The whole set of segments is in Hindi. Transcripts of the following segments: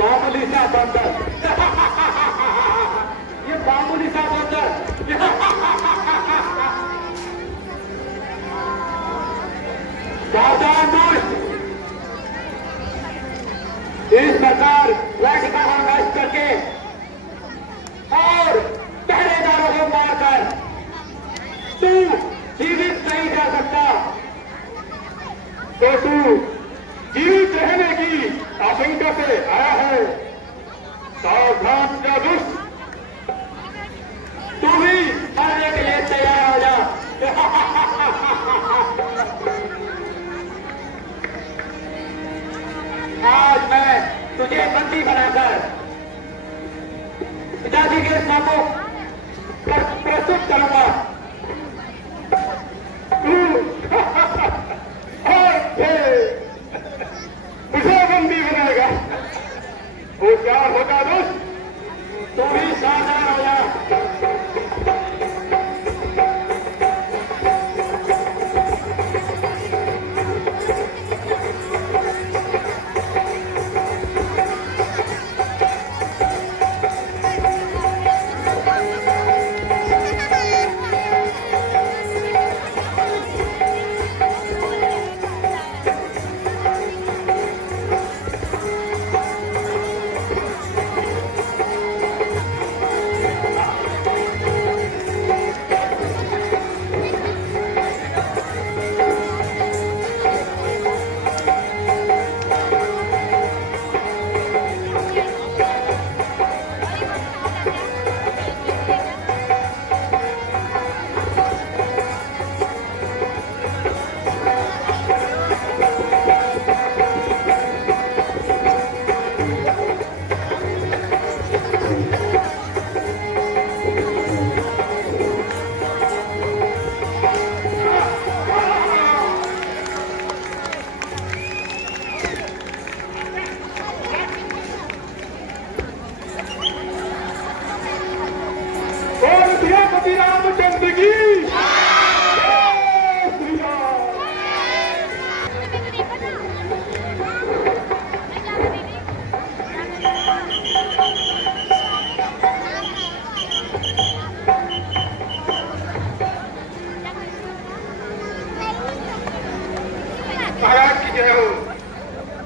मामूली सा बंदर, ये मामूली सा बंदर। इस प्रकार लाठी का नष्ट करके और पहरेदारों को मारकर तू जीवित नहीं जा सकता, तो तू जीवित रहने की आशंका से आया है। सावधान जादूस, तू भी मरने के लिए तैयार हो जा। आज मैं तुझे बंदी बनाकर पिताजी के सामने प्रस्तुत करूंगा। मुझे बंदी बनाएगा, होशियार होगा दोस्त, तू भी सावधान हो जा। महाराज की जय हो।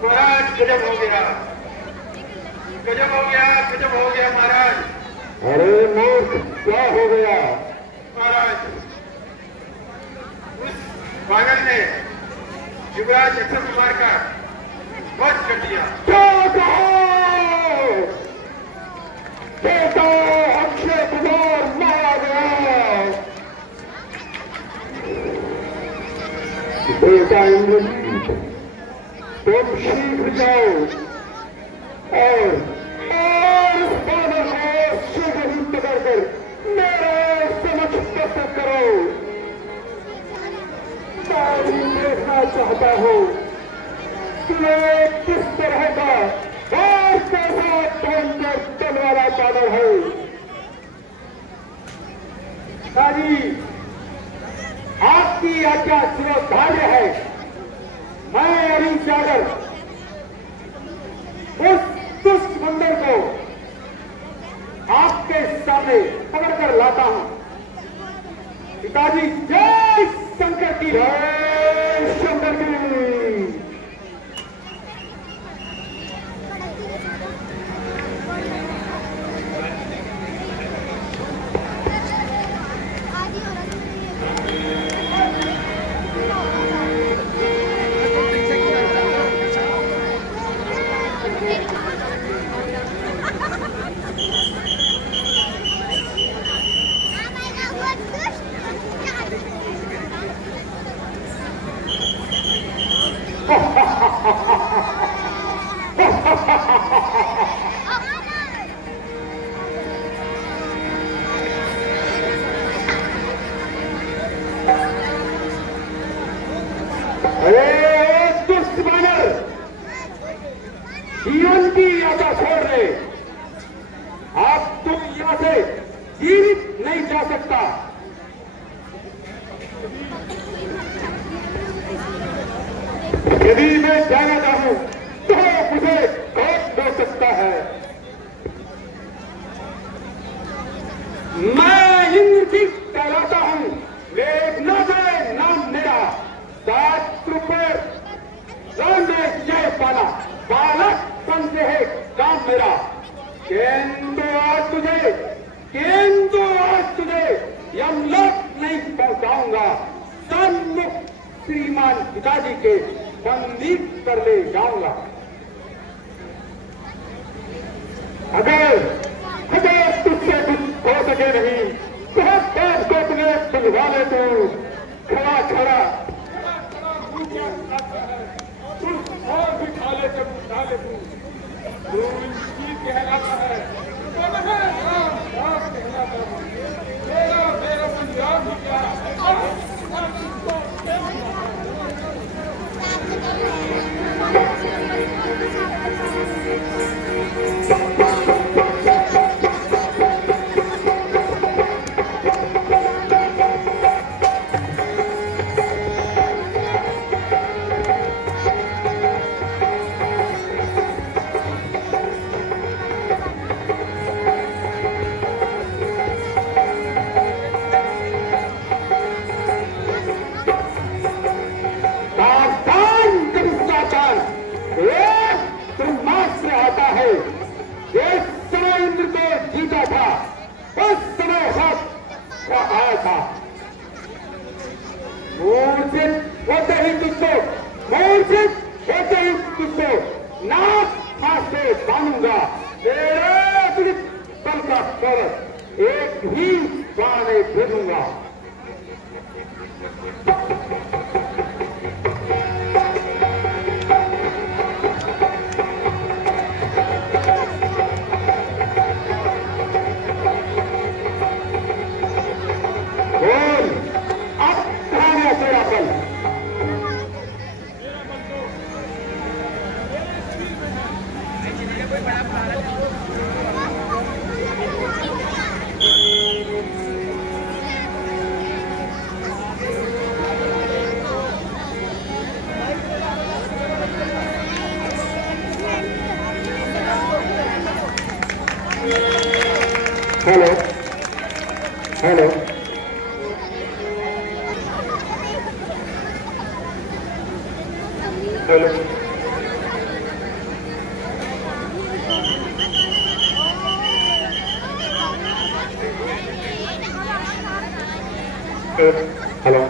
महाराज गजब हो गया, गजब हो गया, गजब हो गया महाराज। अरे मूर्ख, क्या हो गया महाराज? उस पागल ने युवराज अक्षय कुमार का वध कर दिया। क्या कहो? बेटा अक्षय कुमार मारा गया। बेटा इंद्रजीत, तुम शीघ्र जाओ और इस बादल को शीघ्र ही पकड़कर मेरे समक्ष प्रस्तुत करो। मैं भी देखना चाहता हूँ कि ये किस तरह का और कैसा भयंकर चल वाला बादल है। सारी आपकी आज्ञा शिरोधार्य है। मैं अरुण सागर उस दुष्ट बंदर को आपके सामने पकड़कर लाता हूं। पिताजी जय शंकर की, जय शंकर की। केंद्र आज तुझे यमलोक नहीं पहुंचाऊंगा, सन्मुख श्रीमान पिताजी के मंदिर पर ले जाऊंगा। अगर तुझसे कुछ हो सके नहीं तो अपने सुलझा ले तू खड़ा खड़ा और भी खा ले जब उठा ले तू कहलाता है मेरा पंजाब ही क्या एक ही प्राण भेजूंगा। बोल अब कहाँ गया तेरा बल? हेलो हेलो हेलो हेलो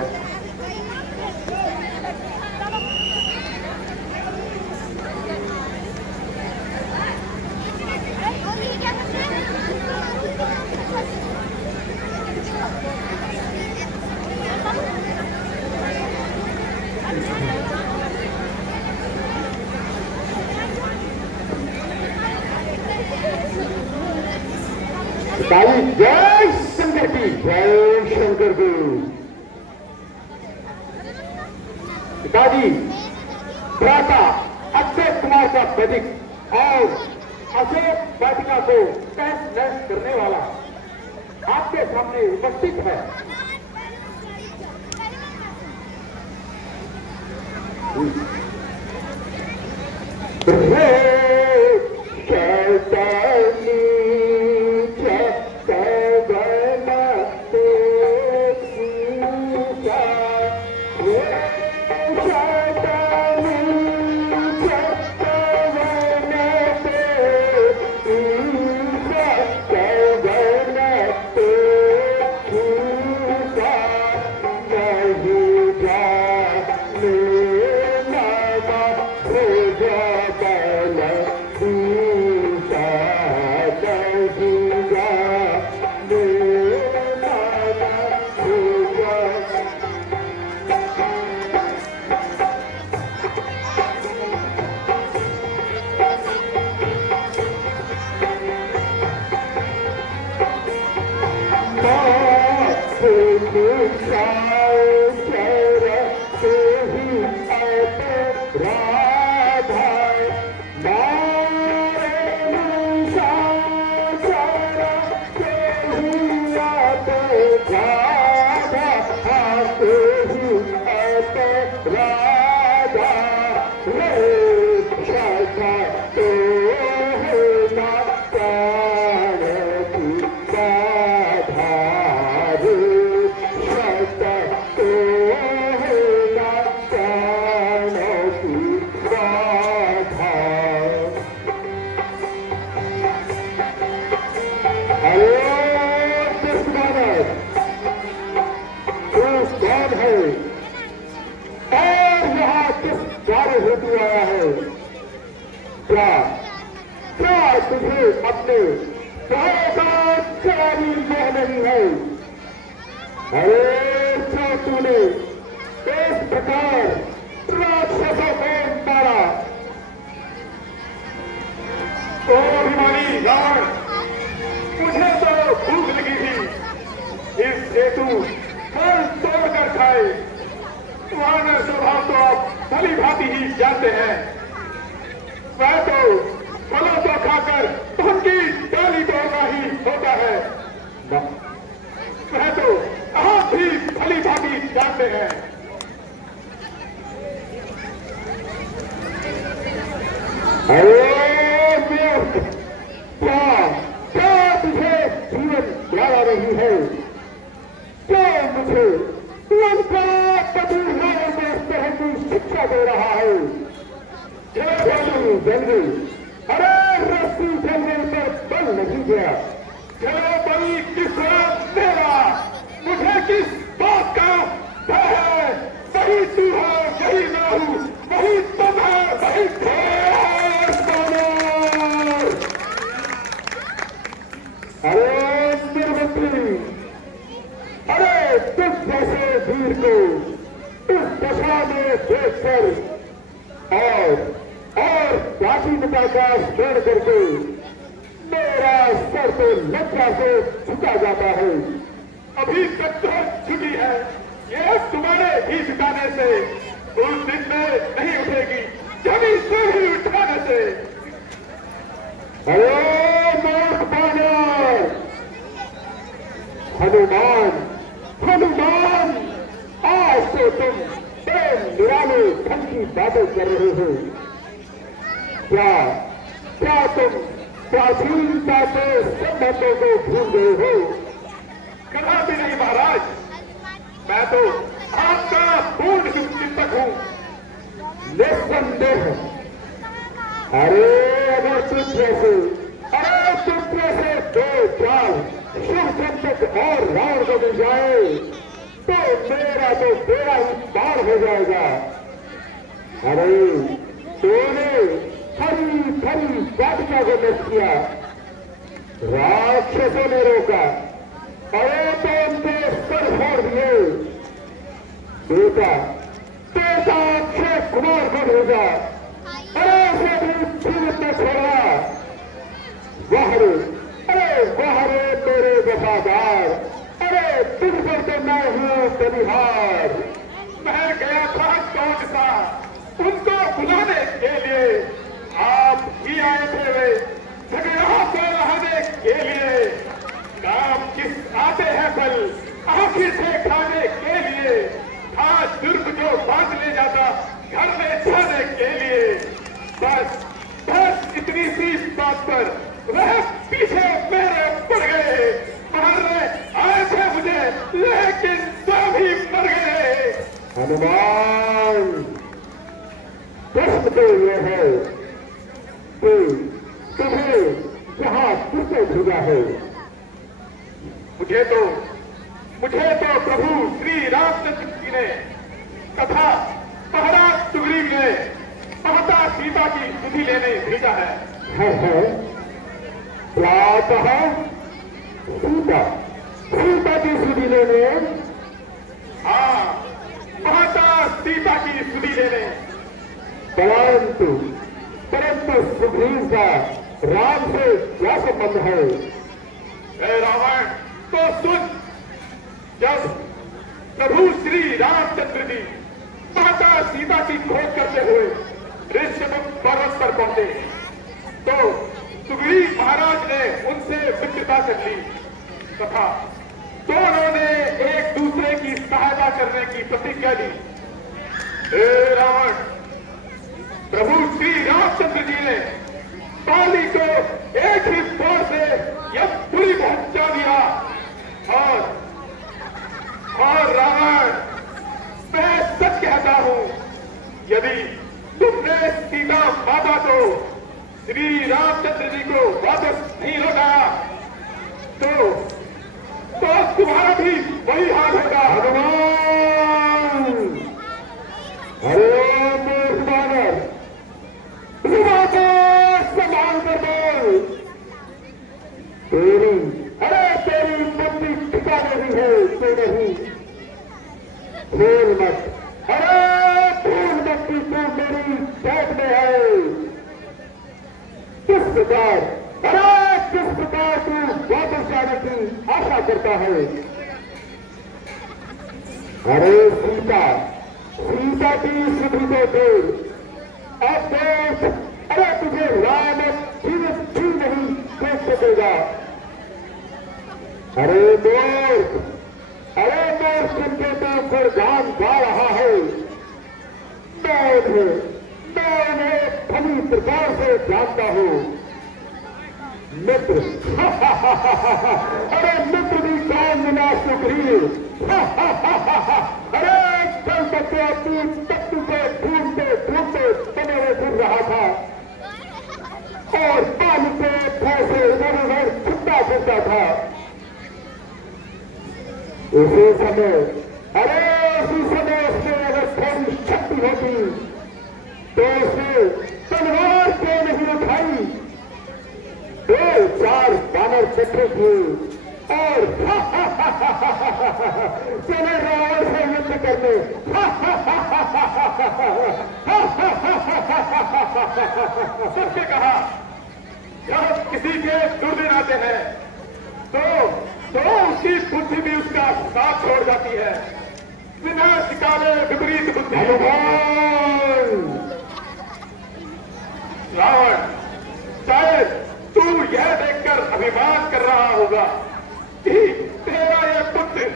जय शंकर की जय शंकर की। पिताजी भ्राता अक्षय कुमार का प्रतीक और अशोक वाटिका को तहस नहस करने वाला आपके सामने उपस्थित है। का शराबी मोह नहीं है। अरे जो तूने इस प्रकार राक्षसों को मारा, ओ अभिमानी रावण, मुझे तो भूख लगी थी, इस हेतु फल तोड़कर खाए। तुम्हारा स्वभाव तो आप भली भांति ही जानते हैं। वह तो फलों को खाकर उनकी डाली तोड़ना ही होता है। वह तो आप भी भली भांति जानते हैं। अरे मूर्ख, क्या तुझे जीवन प्यारा नहीं है? क्या मुझे लंका पतिहारों को इस तरह की शिक्षा दे रहा है? जल्दी, अरे रस्सी जलने पर बल नहीं गया। चलो बली किसरा मेरा, मुझे किस बात का भय है? वही तू है, वही मैं हूं, वही तुम है, वही अरे निर्मंत्री, अरे तुम जैसे वीर को इस दशा में देखकर और प्राचीनता का स्मरण करके मेरा सर तो लज्जा से झुका जाता है। अभी तक तो झुकी है, ये तुम्हारे ही झुकाने से उस दिन में नहीं उठेगी, जमीन से ही उठाने से। अरे मूर्ख बानर, हनुमान, आज तो तुम बड़े निराले ढंग की बातें कर रहे हो। क्या तुम प्राचीनता के संबंधों को भूल गए हो? कहा भी नहीं महाराज, मैं तो आपका पूर्ण चिंतक हूं, निस्संदेह। अरे अगर तुम जैसे दो चाल शिव चिंतक और रावण को मिल जाए तो मेरा तो बेड़ा ही पार हो जाएगा। अरे तूने खरी वाटिका को नष्ट किया, राक्षसों ने रोका, अरे तो उनके सर फोड़ दिए। बेटा अक्षय कुमार को भेजा, अरे उसे भी जीवित में छोड़ा। वहरे मेरे वफादार, अरे तुम पर तो मैं हूं बलिहार। मैं गया था कौन सा उनको बुलाने के लिए, आप ही आए थे वे झगड़ा को रहने के लिए। काम किस आते हैं फल आखिर से खाने के लिए, आज दुर्ग जो बांध ले जाता घर में जाने के लिए। बस इतनी सी बात पर वह पीछे मेरे पड़ गए। मारने आए थे मुझे लेकिन सभी मर गए। हनुमान, प्रश्न तो यह है कि तुम्हें जहां किसने भेजा है? मुझे तो प्रभु श्री रामचंद्र जी ने तथा महाराज सुग्रीव ने माता सीता की सुधि लेने भेजा है। क्या कहा? सीता की सुधि लेने? हाँ, माता सीता की सुधि लेने। परंतु सुग्रीव का राम से क्या संबंध है? रावण, तो सुन, जब प्रभु श्री रामचंद्र जी माता सीता की खोज करते हुए ऋषिमुख पर्वत पर पहुंचे तो सुग्रीव महाराज ने उनसे मित्रता कर ली तथा दोनों ने एक दूसरे की सहायता करने की प्रतिज्ञा ली। रावण, प्रभु श्री रामचंद्र जी ने पाली को एक ही तौर से यह पूरी पहुंचा दिया और रावण, मैं सच कहता हूं, यदि तुमने सीता माता को श्री रामचंद्र जी को वापस नहीं लौटाया तो तुम्हारा भी वही हाल होगा। भगवान, अरे मूर्ख बानर, संभाल कर बोल। नहीं, खेल मत। अरे खेल मत की तू मेरी बैठ में है। किस प्रकार, अरे किस प्रकार तू वापस जाने की आशा करता है। अरे सीता, सीता की स्मृति को छोड़, अब देख, अरे तुझे राम जीवित भी नहीं देख सकेगा। अरे मूर्ख, अरे मूर्ख जिनके तो ऊपर जान गा रहा है, मैं उन्हें भली प्रकार से जानता हूं। मित्र, अरे मित्र भी काम मिला सुग्रीव। अरे कल तक तो अपनी तत्व को ढूंढते ढूंढते बने हुए फिर रहा था और पानी के फैसे इधर उधर छुट्टा फिरता था। उसी समय, अरे उसी समय उसने अगर थोड़ी शक्ति होती तो उसने तलवार क्यों नहीं उठाई। 2-4 बानर इकट्ठे किए और चले रावण से युद्ध करने। सबसे कहा जब किसी के दुर्दिन आते हैं तो उसकी बुद्धि भी उसका साथ छोड़ जाती है। बिना शिकारे विपरीत बुद्धि। रावण शायद तू यह देखकर अभिमान कर रहा होगा कि तेरा यह पुत्र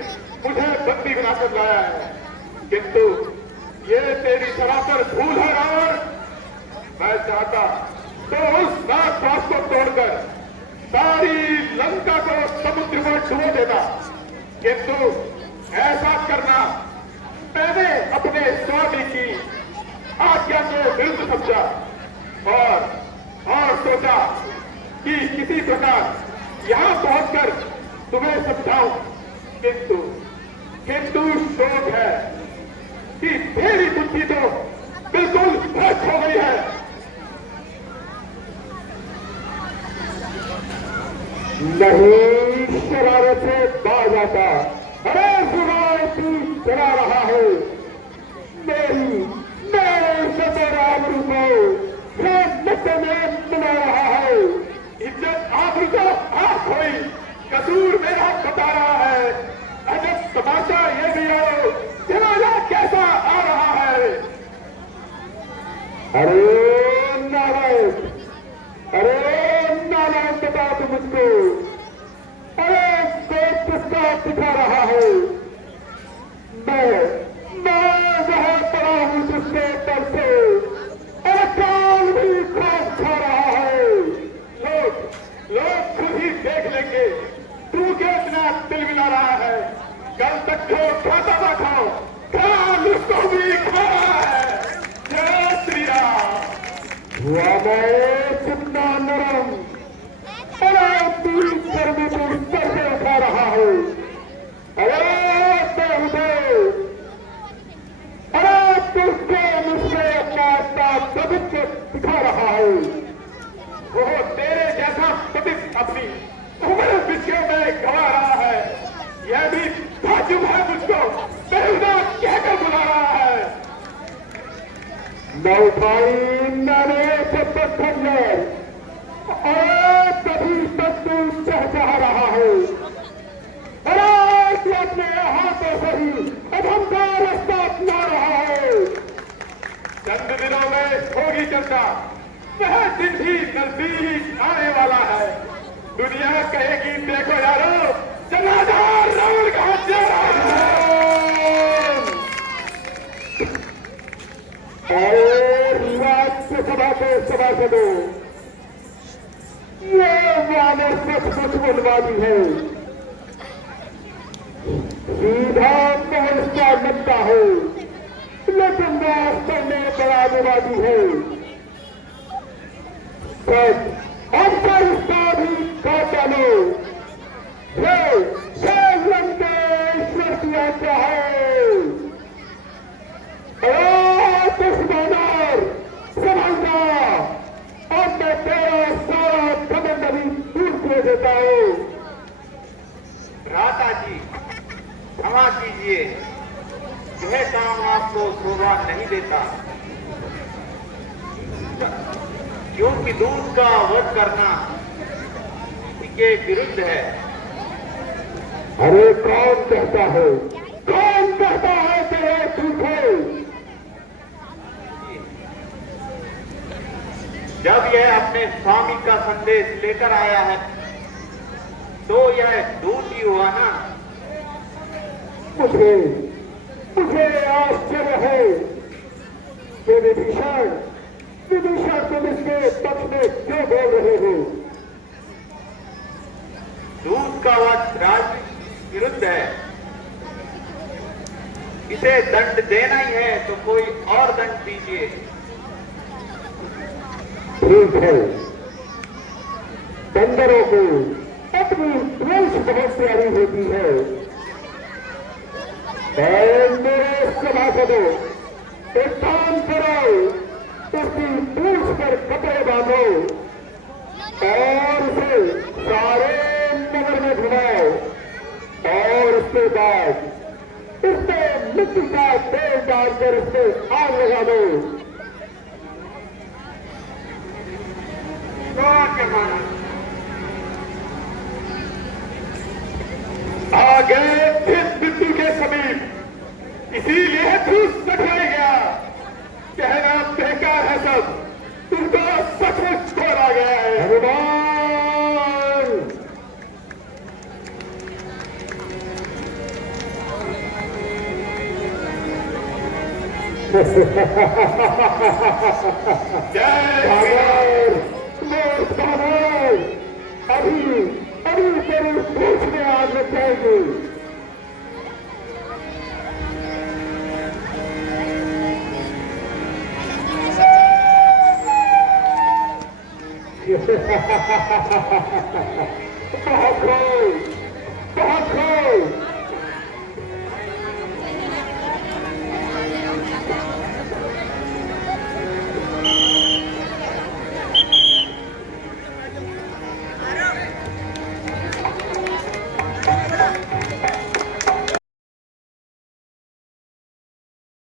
मुझे बंदी बनाकर लाया है, किंतु ये तेरी सरासर भूल है रावण। मैं चाहता तो उस नागपाश को तोड़कर सारी लंका को समुद्र में डुबो देता, किंतु ऐसा करना मैंने अपने स्वामी की आज्ञा के विरुद्ध समझा और सोचा कि किसी प्रकार यहां पहुंचकर तुम्हें समझाऊं, किंतु शोक है कि तेरी बुद्धि तो बिल्कुल भ्रष्ट हो गई है। नहीं शरारत से बाज आता। अरे सुनाई तू चला रहा है मेरी आबरू को नशे में मिला रहा है। इज्जत आबरू को आंख हुई, कसूर मेरा बता रहा है। अजब तमाशा ये भी हो, जनाजा कैसा आ रहा है। अरे नारायण, बता तू मुझको, अरे देख किसका दिखा रहा है। मैं वहां पड़ा हूं जिसके पर से अरे काल भी खौफ खा रहा है। लोग खुद ही देख लेंगे तू क्यों इतना दिल मिला रहा है। कल तक जो खाता ना खाओ, काल उसको भी खा रहा है। जय श्री राम। हुआ मैं कितना नरम, अरे पूरी गर्मी को सर से उठा रहा है। अरे तुझके मुझसे अपना प्रभुत्व दिखा रहा है। वो तेरे जैसा पतित अपनी उम्र विषयों में गवा रहा है। यह भी ताजुब है मुझको बेहुदा कहकर बुला रहा है। न उठाई मैंने पत्थर और तभी तक तू चहचहा रहा है। अरे तू अपने हाथों से ही अधम का रास्ता अपना रहा है। चंद दिनों में होगी चर्चा, वह दिन भी नजदीक आने वाला है। दुनिया कहेगी देखो यारो, जनाधार रावण का जा रहा है। और राज्यसभा के सभासदों, ये वाले सचमुच उन्मादी है। सीधा पहुंचता लगता है, लेकिन वास्तव में बड़ा विवादी है। अवसर उसका भी खाता लो। लंकेश्वर की आज्ञा है। दुश्मनों समझना, अब मैं तेरा सारा घमंड भी दूर कर देता हूं। राधा जी, क्षमा कीजिए, यह काम आपको शोभा नहीं देता, क्योंकि दूध का वध करना इसके विरुद्ध है। अरे कौन कहता है, कौन कहता है कि यह ठीक है? जब यह अपने स्वामी का संदेश लेकर आया है तो यह दूध ही हुआ ना। मुझे मुझे आश्चर्य है कि विभीषण तुम इसके पक्ष में क्यों बोल रहे हो? दूध का वध राज्य विरुद्ध है, इसे दंड देना ही है तो कोई और दंड दीजिए। ठीक है, बंदरों को अपनी द्वेष बहुत प्यारी होती है। मेरे सभासदों, एक काम करो, उसकी पूछ पर कपड़े बांधो और उसे सारे नगर में घुमाओ और उसके बाद इससे मिट्टी का तेल डालकर इससे आग लगा दो। आ गए इस मिट्टी के समीप, इसीलिए ठूस कटवाया गया। कहना बेकार है सब, तुमको सचमुच छोड़ा गया है। हनुमान अभी अभी तेरी पूछ में आग लग जाएगी। बहुत